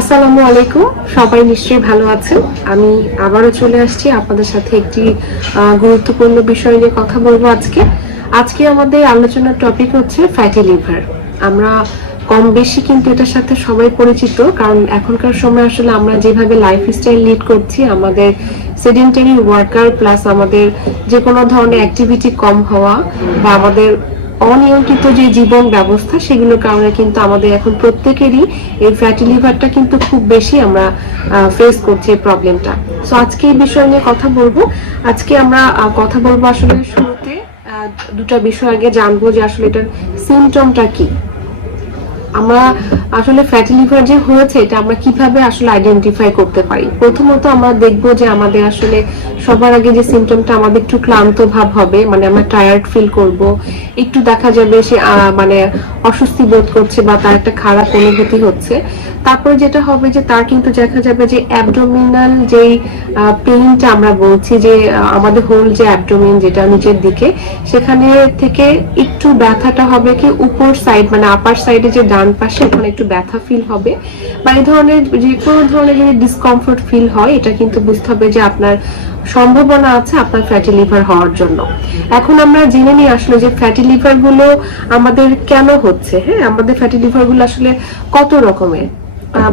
আসসালামু আলাইকুম। সবাই নিশ্চয়ই ভালো আছেন। আমি আবারও চলে আসছি আপনাদের সাথে একটি গুরুত্বপূর্ণ বিষয় নিয়ে কথা বলবো আজকে। আজকে আমাদের আলোচনার টপিক হচ্ছে ফ্যাটি লিভার। আমরা কম বেশি কিন্তু এটার সাথে সবাই পরিচিত, কারণ এখনকার সময় আসলে আমরা যেভাবে লাইফস্টাইল লিড করছি, আমাদের সেডেন্টারি ওয়ার্কার প্লাস আমাদের যে কোনো ধরনের অ্যাক্টিভিটি কম হওয়া বা আমাদের অনিয়ন্ত্রিত যে জীবন ব্যবস্থা, সেগুলোর কারণে কিন্তু আমাদের এখন প্রত্যেকেরই এই ফ্যাটি লিভারটা কিন্তু খুব বেশি আমরা ফেস করছি এই প্রবলেমটা। সো আজকে এই বিষয় নিয়ে কথা বলবো। আজকে আমরা কথা বলবো আসলে শুরুতে দুটা বিষয় আগে জানবো যে আসলে এটার সিমটমটা কি। আমরা আসলে ফ্যাটি লিভার যে হয়েছে এটা আমরা কিভাবে আসলে আইডেন্টিফাই করতে পারি। প্রথমত আমরা দেখবো যে আমাদের আসলে সবার আগে যে সিমটমটা আমাদের একটু ক্লান্ত ভাব হবে, মানে আমরা টায়ার্ড ফিল করব, একটু দেখা যাবে সে মানে অস্বস্তি বোধ করছে বা তার একটা খারাপ অনুভূতি হচ্ছে। তারপরে যেটা হবে যে তার কিন্তু দেখা যাবে যে অ্যাবডোমিনাল যেই পেইনটা আমরা বলছি যে আমাদের হোল যে অ্যাবডোমিন যেটা নিচের দিকে, সেখানে থেকে একটু ব্যথাটা হবে কি উপর সাইড মানে আপার সাইডে যে ডান পাশে ওখানে একটু ব্যথা ফিল হবে, বা এই ধরনের যে কোনো ধরনের যদি ডিসকমফোর্ট ফিল হয়, এটা কিন্তু বুঝতে হবে যে আপনার সম্ভাবনা আছে আপনার ফ্যাটি লিভার হওয়ার জন্য। এখন আমরা জেনে নিই আসলে যে ফ্যাটি লিভার গুলো আমাদের কেন হচ্ছে। হ্যাঁ, আমাদের ফ্যাটি লিভার গুলো আসলে কত রকমের।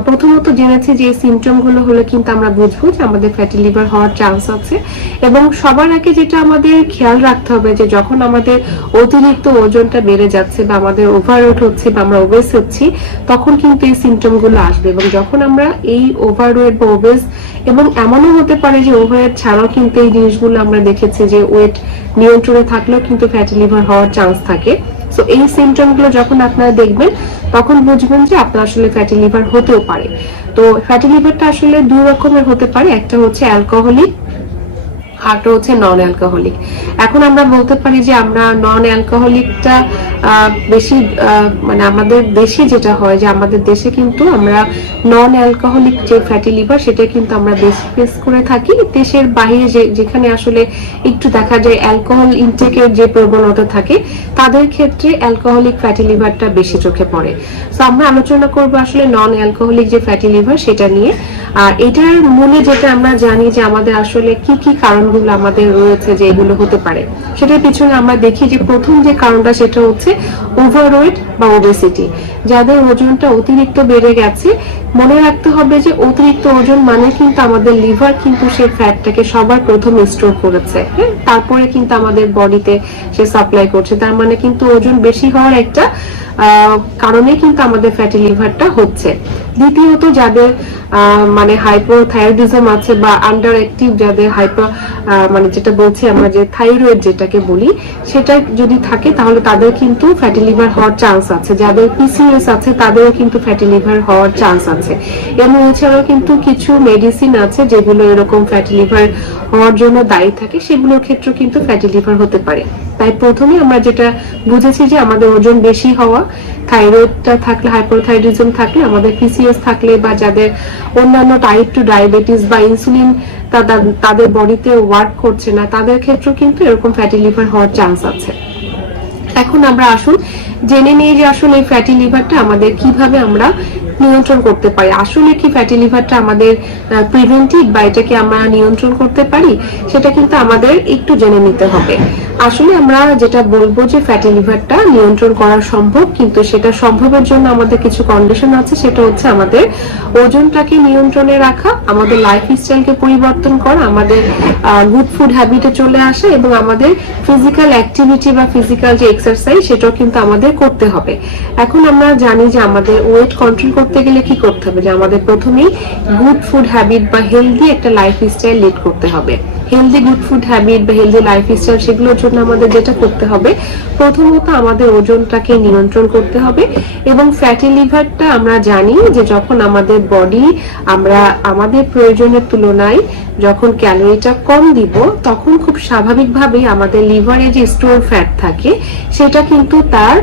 প্রথমত জেনেছি যে সিমটম গুলো হলে কিন্তু আমরা বুঝবো যে আমাদের ফ্যাটি লিভার হওয়ার চান্স আছে। এবং সবার আগে যেটা আমাদের খেয়াল রাখতে হবে যে যখন আমাদের অতিরিক্ত ওজনটা বেড়ে যাচ্ছে বা আমাদের ওভারওয়েট হচ্ছে বা আমরা ওবেস হচ্ছি, তখন কিন্তু এই সিমটম গুলো আসবে। এবং যখন আমরা এই ওভারওয়েট বা ওবেস, এবং এমনও হতে পারে যে ওভারওয়েট ছাড়াও কিন্তু এই জিনিসগুলো আমরা দেখেছি যে ওয়েট নিয়ন্ত্রণে থাকলেও কিন্তু ফ্যাটি লিভার হওয়ার চান্স থাকে। সো এই সিমটম গুলো যখন আপনারা দেখবেন, তখন বুঝবেন যে আপনার আসলে ফ্যাটি লিভার হতেও পারে। তো ফ্যাটি লিভারটা আসলে দুই রকমের হতে পারে, একটা হচ্ছে অ্যালকোহলিক, আরটা হচ্ছে নন অ্যালকোহলিক। এখন আমরা বলতে পারি যে আমরা নন অ্যালকোহলিকটা বেশি মানে আমাদের দেশে যেটা হয় যে আমাদের দেশে কিন্তু আমরা নন অ্যালকোহলিক যে ফ্যাটি লিভার সেটা কিন্তু আমরা বেশি ফেস করে থাকি। দেশের বাইরে যেখানে আসলে একটু দেখা যায় অ্যালকোহল ইনটেকের যে প্রবণতা থাকে, তাদের ক্ষেত্রে অ্যালকোহলিক ফ্যাটি লিভারটা বেশি চোখে পড়ে। তো আমরা আলোচনা করবো আসলে নন অ্যালকোহলিক যে ফ্যাটি লিভার সেটা নিয়ে। আর এটার মূলে যেটা আমরা জানি যে আমাদের আসলে কি কি কারণগুলো আমাদের রয়েছে যে এগুলো হতে পারে, সেটার পিছনে আমরা দেখি যে প্রথম যে কারণটা সেটা হচ্ছে ওভারওয়েট বা ওবেসিটি। যাদের ওজনটা অতিরিক্ত বেড়ে গেছে, মনে রাখতে হবে যে অতিরিক্ত ওজন মানে কিন্তু আমাদের লিভার কিন্তু সেই ফ্যাটটাকে সবার প্রথম স্টোর করেছে, হ্যাঁ, তারপরে কিন্তু আমাদের বডিতে সে সাপ্লাই করছে। তার মানে কিন্তু ওজন বেশি হওয়ার একটা কারণে কিন্তু আমাদের ফ্যাটি লিভারটা হচ্ছে। দ্বিতীয়ত যাদের মানে হাইপোথাইরয়েডিজম আছে বা আন্ডার অ্যাক্টিভ, যাদের মানে যেটা বলছি আমরা যে থাইরয়েড যেটাকে বলি, সেটা যদি থাকে তাহলে তাদের কিন্তু ফ্যাটি লিভার হওয়ার চান্স আছে। যাদের পিসিওএস আছে তাদেরও কিন্তু ফ্যাটি লিভার হওয়ার চান্স আছে। এবং এছাড়াও কিন্তু কিছু মেডিসিন আছে যেগুলো এরকম ফ্যাটি লিভার হওয়ার জন্য দায়ী থাকে, সেগুলোর ক্ষেত্রেও কিন্তু ফ্যাটি লিভার হতে পারে। তাই প্রথমে আমরা যেটা বুঝেছি যে আমাদের ওজন বেশি হওয়া, থাইরয়েডটা থাকলে, হাইপোথাইরয়েডিজম থাকলে, আমাদের পিসিএস থাকলে, বা যাদের অন্যান্য টাইপ 2 ডায়াবেটিস বা ইনসুলিন তাদের বডিতে ওয়ার্ক করছে না, তাদের ক্ষেত্রেও কিন্তু এরকম ফ্যাটি লিভার হওয়ার চান্স আছে। এখন আমরা আসুন জেনে নিই যে আসলে এই ফ্যাটি লিভারটা আমাদের কিভাবে আমরা নিয়ন্ত্রণ করতে পারি। আসলে কি ফ্যাটি লিভারটা আমাদের প্রিভেন্টিভ বা এটাকে আমরা নিয়ন্ত্রণ করতে পারি, সেটা কিন্তু আমাদের একটু জেনে নিতে হবে। আসলে আমরা যেটা বলবো যে ফ্যাটি লিভারটা নিয়ন্ত্রণ করা সম্ভব, কিন্তু সেটা সম্ভবের জন্য আমাদের কিছু কন্ডিশন আছে। সেটা হচ্ছে আমাদের ওজনটাকে নিয়ন্ত্রণে রাখা, আমাদের লাইফস্টাইলকে পরিবর্তন করা, আমাদের গুড ফুড হ্যাবিটে চলে আসা, এবং আমাদের ফিজিক্যাল অ্যাক্টিভিটি বা ফিজিক্যাল যে এক্সারসাইজ সেটাও কিন্তু আমাদের করতে হবে। এখন আমরা জানি যে আমাদের ওয়েট কন্ট্রোল করতে গেলে কি করতে হবে, যে আমাদের প্রথমেই গুড ফুড হ্যাবিট বা হেলদি একটা লাইফস্টাইল লিড করতে হবে। হেলদি গুড ফুড হ্যাবিট বা হেলদি লাইফস্টাইল, সেগুলোর জন্য আমাদের যেটা করতে হবে, প্রথমত আমাদের ওজনটাকে নিয়ন্ত্রণ করতে হবে। এবং ফ্যাটি লিভারটা আমরা জানি যে যখন আমাদের বডি আমরা আমাদের প্রয়োজনের তুলনায় যখন ক্যালোরিটা কম দিব, তখন খুব স্বাভাবিকভাবেই আমাদের লিভারে যে স্টোর ফ্যাট থাকে সেটা কিন্তু তার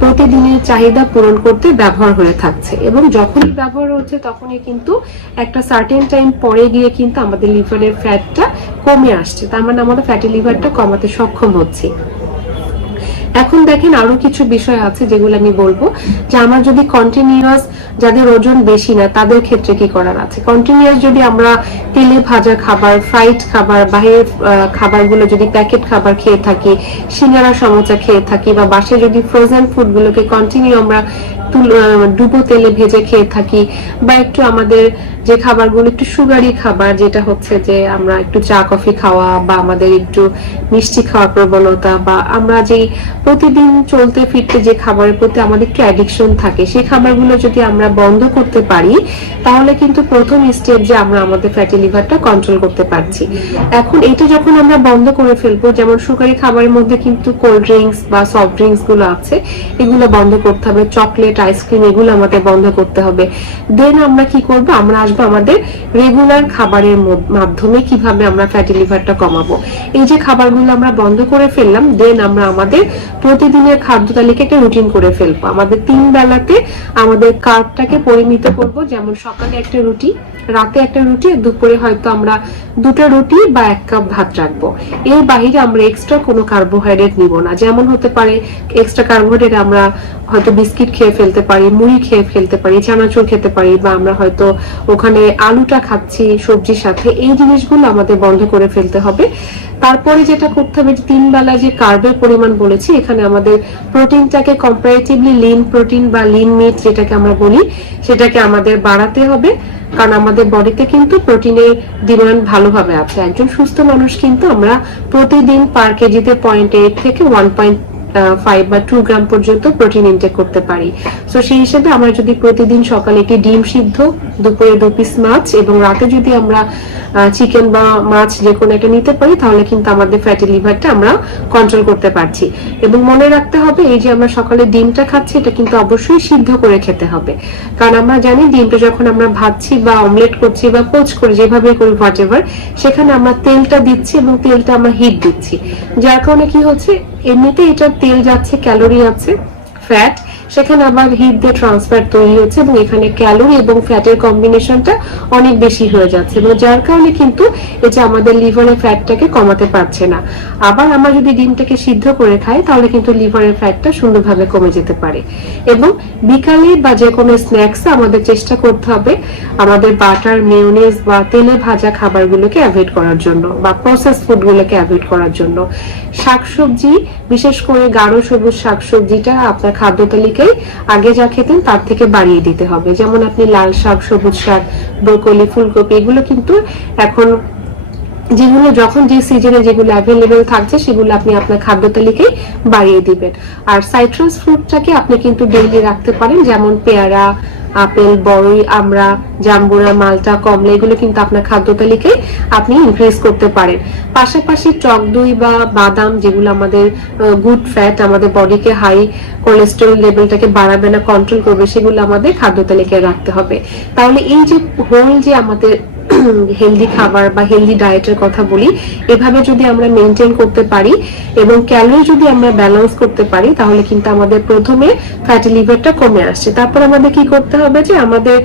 প্রতিদিনের চাহিদা পূরণ করতে ব্যবহার হয়ে থাকছে। এবং যখনই ব্যবহার হচ্ছে তখনই কিন্তু একটা সার্টেন টাইম পরে গিয়ে কিন্তু আমাদের লিভারের ফ্যাটটা কমে আসছে। তার মানে আমাদের ফ্যাটি লিভারটা কমাতে সক্ষম হচ্ছে। এখন দেখেন আরো কিছু বিষয় আছে যেগুলো আমি বলবো, যে আমার যদি কন্টিনিউয়াস যাদের ওজন বেশি না তাদের ক্ষেত্রে কি করার আছে? কন্টিনিউয়াস যদি আমরা তেলে ভাজা খাবার, ফ্রাইড খাবার, বাইরের খাবারগুলো যদি প্যাকেট খাবার খেয়ে থাকি, সিঙ্গারা সমোসা খেয়ে থাকি, বা বাসায় যদি ফ্রোজেন ফুডগুলোকে কন্টিনিউ আমরা ডুবো তেলে ভেজে খেয়ে থাকি, বা একটু আমাদের যে খাবারগুলো একটু সুগারি খাবার, যেটা হচ্ছে যে আমরা একটু চা কফি খাওয়া বা আমাদের একটু মিষ্টি খাওয়ার প্রবণতা, বা আমরা যে প্রতিদিন চলতে ফিরতে যে খাবারের প্রতি আমাদের একটু অ্যাডিকশন থাকে, সেই খাবারগুলো যদি আমরা বন্ধ করতে পারি তাহলে কিন্তু প্রথম স্টেপ যে আমরা আমাদের ফ্যাটি লিভারটা কন্ট্রোল করতে পারছি। এখন এটা যখন আমরা বন্ধ করে ফেলবো, যেমন সুগারি খাবারের মধ্যে কিন্তু কোল্ড ড্রিঙ্কস বা সফট ড্রিঙ্কস গুলো আছে, এগুলো বন্ধ করতে হবে, চকলেট, আইসক্রিম এগুলো আমাদের বন্ধ করতে হবে। দেন আমরা কি করব, আমরা আসবো আমাদের রেগুলার খাবারের মাধ্যমে কিভাবে আমরা ফ্যাটি লিভারটা কমাবো। এই যে খাবারগুলো আমরা বন্ধ করে ফেললাম, দেন আমরা আমাদের প্রতিদিনের খাদ্য তালিকা একটা রুটিন করে ফেলবো। আমাদের 3 বেলাতে আমাদের কার্বটাকে পরিমিত করব, যেমন সকালে একটা রুটি, রাতে একটা রুটি, দুপুরে হয়তো আমরা 2টা রুটি বা 1 কাপ ভাত রাখবো। এর বাইরে আমরা এক্সট্রা কোনো কার্বোহাইড্রেট নিব না। যেমন হতে পারে এক্সট্রা কার্বোহাইড্রেট আমরা হয়তো বিস্কিট খেয়ে ফেলতে পারি, মুড়ি খেয়ে ফেলতে পারি, চানাচুর খেতে পারি, বা আমরা হয়তো ওখানে আলুটা খাচ্ছি সবজির সাথে। এই জিনিসগুলো আমাদের বন্ধ করে ফেলতে হবে। তারপরে যেটা করতে হবে, 3 বেলা যে কার্বের পরিমাণ বলেছি, এখানে আমাদের প্রোটিনটাকে কম্পারেটিভলি লিন প্রোটিন বা লিন মিট যেটাকে আমরা বলি, সেটাকে আমাদের বাড়াতে হবে। কারণ আমাদের বডিতে কিন্তু প্রোটিনের ডিমান্ড ভালোভাবে আছে। একজন সুস্থ মানুষ কিন্তু আমরা প্রতিদিন পার কেজিতে 0.8 থেকে 1.5 বা 2 গ্রাম পর্যন্ত প্রোটিন ইনটেক করতে পারি। সো সেই হিসেবে আমরা যদি প্রতিদিন সকালে একটি ডিম সিদ্ধ, দুপুরে 2 পিস মাছ এবং রাতে যদি আমরা চিকেন বা মাছ যে কোনো একটা নিতে পারি, তাহলে কিন্তু আমাদের ফ্যাটি লিভারটা আমরা কন্ট্রোল করতে পারছি। এবং মনে রাখতে হবে, এই যে আমরা সকালে ডিমটা খাচ্ছি, এটা কিন্তু অবশ্যই সিদ্ধ করে খেতে হবে। কারণ আমরা জানি ডিমটা যখন আমরা ভাজছি বা অমলেট করছি বা পোচ করে যেভাবে করি হোয়াটএভার, সেখানে আমরা তেলটা দিচ্ছি এবং তেলটা আমরা হিট দিচ্ছি, যার কারণে কি হচ্ছে, এমনিতে এটা তেল যাচ্ছে, ক্যালোরি আছে, ফ্যাট, সেখানে আবার হিট দিয়ে ট্রান্সফার তৈরি হচ্ছে এবং এখানে ক্যালোরি এবং ফ্যাটের কম্বিনেশনটা অনেক বেশি হয়ে যাচ্ছে, এবং যার কারণে কিন্তু এটা আমাদের লিভারের ফ্যাটটাকে কমাতে পারছে না। আবার আমরা যদি ডিমটাকে সিদ্ধ করে খাই তাহলে কিন্তু লিভারের ফ্যাটটা সুন্দরভাবে কমে যেতে পারে। এবং বিকালে বা যে কোনো স্ন্যাক্সে আমাদের চেষ্টা করতে হবে আমাদের বাটার, মেয়োনেজ বা তেলে ভাজা খাবারগুলোকে অ্যাভয়েড করার জন্য, বা প্রসেস ফুডগুলোকে অ্যাভয়েড করার জন্য। শাকসবজি, বিশেষ করে গাঢ় সবুজ শাকসবজিটা আপনার খাদ্য তালিকায় আগে যা খেতেন তার থেকে বাড়িয়ে দিতে হবে। যেমন আপনি লাল শাক, সবুজ শাক, ব্রোকলি, ফুলকপি, এগুলো কিন্তু এখন যেগুলো যখন যে সিজনে যেগুলো অ্যাভেলেবেল থাকছে সেগুলো আপনি আপনার খাদ্য তালিকায় বাড়িয়ে দিবেন। আর সাইট্রাস ফ্রুটটাকে আপনি কিন্তু ডেইলি রাখতে পারেন, যেমন পেয়ারা, আপেল, বড়ই, আমড়া, জাম্বুরা, মালটা, কমলা, এগুলো কিন্তু আপনার খাদ্য তালিকায় আপনি ইনক্রিজ করতে পারেন। পাশাপাশি টক দই বা বাদাম, যেগুলো আমাদের গুড ফ্যাট, আমাদের বডিকে হাই কোলেস্টেরল লেভেলটাকে বাড়াবে না, কন্ট্রোল করবে, সেগুলো আমাদের খাদ্য তালিকায় রাখতে হবে। তাহলে এই যে হোল যে আমাদের হেলদি খাবার বা হেলদি ডায়েটের কথা বলি, এভাবে যদি আমরা মেনটেন করতে পারি এবং ক্যালোরি যদি আমরা ব্যালেন্স করতে পারি, তাহলে কিন্তু আমাদের প্রথমে ফ্যাটি লিভারটা কমে আসছে। তারপর আমাদের কি করতে হবে, যে আমাদের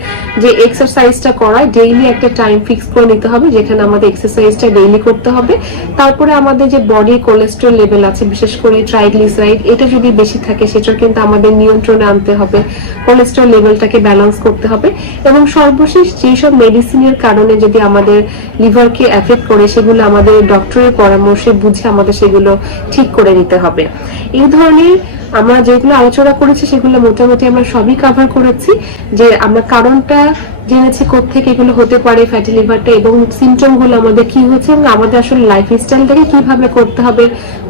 যে এক্সারসাইজটা করায় ডেইলি একটা টাইম ফিক্স করে নিতে হবে, যেখানে আমাদের এক্সারসাইজটা ডেইলি করতে হবে। তারপরে আমাদের যে বডি কোলেস্টেরল লেভেল আছে, বিশেষ করে ট্রাইগ্লিসারাইড, এটা যদি বেশি থাকে সেটা কিন্তু আমাদের নিয়ন্ত্রণে আনতে হবে, কোলেস্টেরল লেভেলটাকে ব্যালেন্স করতে হবে। এবং সর্বশেষ যেসব মেডিসিনের কারণে যদি আমাদের লিভারকে এফেক্ট করে, সেগুলো আমাদের ডক্টরের পরামর্শে বুঝে আমাদের সেগুলো ঠিক করে নিতে হবে। এই ধরনের আমরা যেগুলো আলোচনা করেছি সেগুলো মোটামুটি আমরা সবই কভার করেছি, যে আমরা কারণটা জেনেছি কোত্থেকে এগুলো হতে পারে ফ্যাটি লিভারটা, এবং সিমটম গুলো আমাদের কি হচ্ছে, এবং আমাদের আসলে লাইফ স্টাইলটাকে কিভাবে করতে হবে,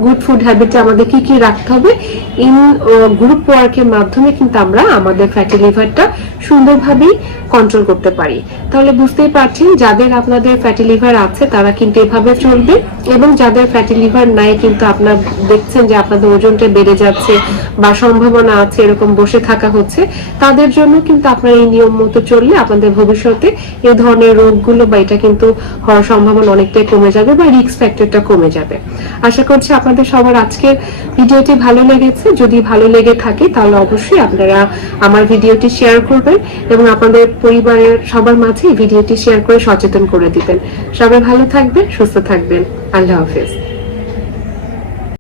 গুড ফুড হ্যাবিটে আমাদের কি কি রাখতে হবে। ইন গ্রুপ ওয়ার্কের মাধ্যমে কিন্তু আমরা আমাদের ফ্যাটি লিভারটা সুন্দরভাবেই কন্ট্রোল করতে পারি। তাহলে বুঝতেই পারছেন, যাদের আপনাদের ফ্যাটি লিভার আছে তারা কিন্তু এভাবে চলবে, এবং যাদের ফ্যাটি লিভার নাই কিন্তু আপনার দেখছেন যে আপনাদের ওজনটা বেড়ে যাচ্ছে বা সম্ভাবনা আছে এরকম বসে থাকা হচ্ছে, তাদের জন্য কিন্তু আপনার এই নিয়ম মতো চললে আপনাদের ভবিষ্যতে এই ধরনের রোগগুলো বা এটা কিন্তু হওয়ার সম্ভাবনা অনেকটাই কমে যাবে বা রিস্ক ফ্যাক্টরটা কমে যাবে। আশা করছি আপনাদের সবার আজকের ভিডিওটি ভালো লেগেছে। যদি ভালো লেগে থাকে তাহলে অবশ্যই আপনারা আমার ভিডিওটি শেয়ার করবেন এবং আপনাদের পরিবারের সবার মাঝে এই ভিডিওটি শেয়ার করে সচেতন করে দিবেন। সবাই ভালো থাকবেন, সুস্থ থাকবেন। আল্লাহ হাফেজ।